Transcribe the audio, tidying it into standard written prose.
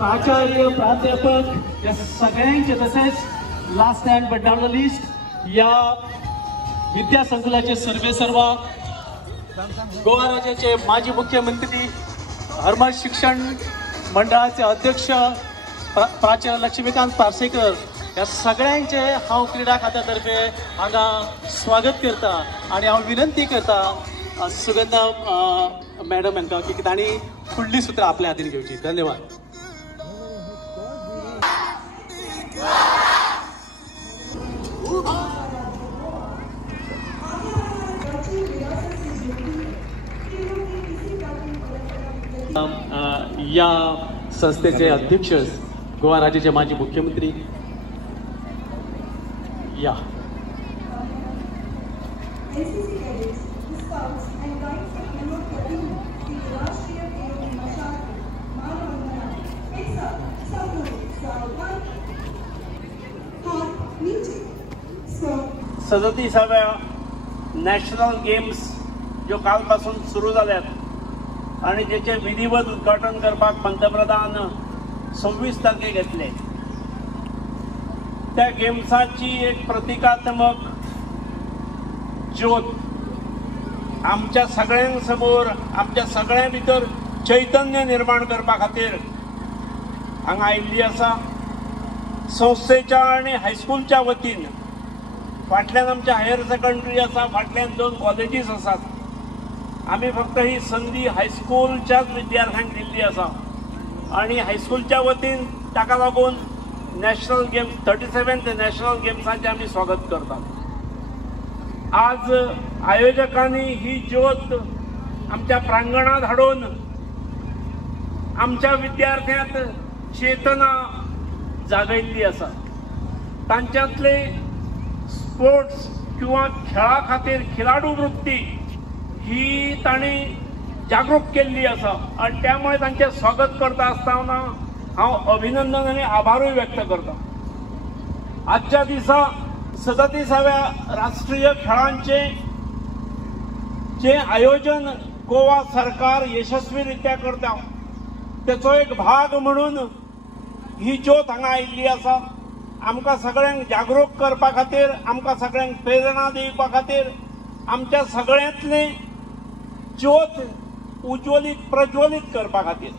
आचार्य प्राध्यापक या सगळ्यांचे तसेच last and but not the list या विद्यासंकुलाचे सर्वेसर्वा, गोवा राज्याचे माजी मुख्यमंत्री, हरमल शिक्षण मंडळाचे अध्यक्ष प्राचार्य लक्ष्मीकांत पार्सेकर या सगळ्यांचे हांव क्रीडा खात्यातर्फे हांगा स्वागत करता आणि हांव विनंती करता सुगंधा मॅडम हांकां की तांणी फुडलीं सुत्रां आपल्या हातीन घेवची. धन्यवाद. या संस्थेचे अध्यक्ष गोवा राज्याचे माजी मुख्यमंत्री या सदतीसाव्या नॅशनल गेम्स ज्यो काल पासून सुरू जाल्यात आणि जेचे विधिवत उद्घाटन करपाक पंतप्रधान 26 तारखेक येतले. त्या गेम्साची एक प्रतिकात्मक ज्योत आमच्या सगळ्यां समोर, आमच्या सगळ्यां भितर चैतन्य निर्माण करपा खातीर हांगा आयिल्ली आसा. संस्थेच्या आणि हायस्कूलच्या वतीन फाटल्यान आमच्या हायर सेकंडरी आसा, फाटल्यान 2 कॉलेजीस आसात. आम्ही फक्त ही संधी हायस्कूलच्याच विद्यार्थ्यांक दिल्ली आसा आणि हायस्कूलच्या वतीन ताका लागून नॅशनल गेम्स 37th नॅशनल गेम्साचे आम्ही स्वागत करतात. आज आयोजकांनी ही ज्योत आमच्या प्रांगणात हाडून आमच्या विद्यार्थ्यांत चेतना जागयल्ली आसा. तांच्यांतले स्पोर्ट्स किंवा खेळा खातीर खिलाडू वृत्ती ही तांणी जागृत केल्ली आसा आणि त्यामुळे तांचे स्वागत करता आसतना हांव अभिनंदन आनी आभारूय व्यक्त करता. आजच्या दिसा 37व्या राष्ट्रीय खेळांचे जे आयोजन गोवा सरकार यशस्वीरित्या करता त्याचो एक भाग म्हणून ही ज्योत हांगा आयिल्ली आसा. आमकां सगळ्यांक जागरूक करपा खातीर, आमकां सगळ्यांक प्रेरणा दिवपा खातीर, आमच्या सगळ्यांतले ज्योत उज्वलीत प्रज्वलीत करपा खातीर